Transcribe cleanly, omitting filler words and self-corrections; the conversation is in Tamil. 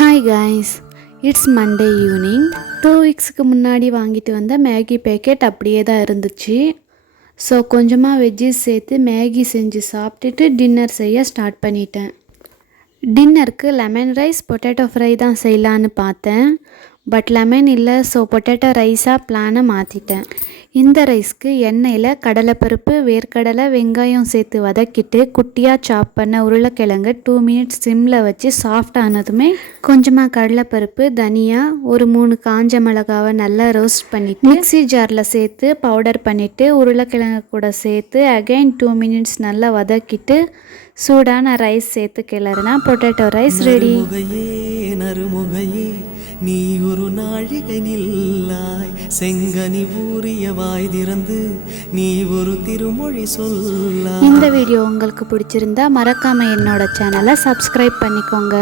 Hi guys, it's Monday evening. 2 வீக்ஸுக்கு முன்னாடி வாங்கிட்டு வந்த மேகி பேக்கெட் அப்படியே தான் இருந்துச்சு. ஸோ கொஞ்சமாக வெஜ்ஜஸ் சேர்த்து மேகி செஞ்சு சாப்பிட்டுட்டு டின்னர் செய்ய ஸ்டார்ட் பண்ணிட்டேன். டின்னருக்கு லெமன் ரைஸ் பொட்டேட்டோ ஃப்ரை தான் செய்யலான்னு பார்த்தேன். பட் லெமன் இல்லை, ஸோ பொட்டேட்டோ ரைஸாக பிளானை மாற்றிட்டேன். இந்த ரைஸ்க்கு எண்ணெயில் கடலைப்பருப்பு, வேர்க்கடலை, வெங்காயம் சேர்த்து வதக்கிட்டு குட்டியாக சாப் பண்ண உருளைக்கிழங்கு 2 மினிட்ஸ் சிம்மில் வச்சு சாஃப்ட் ஆனதுமே கொஞ்சமாக கடலைப்பருப்பு, தனியா, ஒரு 3 காஞ்ச மிளகாவை நல்லா ரோஸ்ட் பண்ணிவிட்டு மிக்ஸி ஜாரில் சேர்த்து பவுடர் பண்ணிவிட்டு உருளைக்கிழங்கு கூட சேர்த்து அகைன் 2 மினிட்ஸ் நல்லா வதக்கிட்டு சூடான ரைஸ் சேர்த்து கிளறினா பொட்டேட்டோ ரைஸ் ரெடி. நீ ஒரு நாழிகை நில்லாய், செங்கனி ஊறிய வாய் திறந்து நீ ஒரு திருமொழி சொல்லாய். இந்த வீடியோ உங்களுக்கு பிடிச்சிருந்தா மறக்காம என்னோட சேனலை சப்ஸ்கிரைப் பண்ணிக்கோங்க.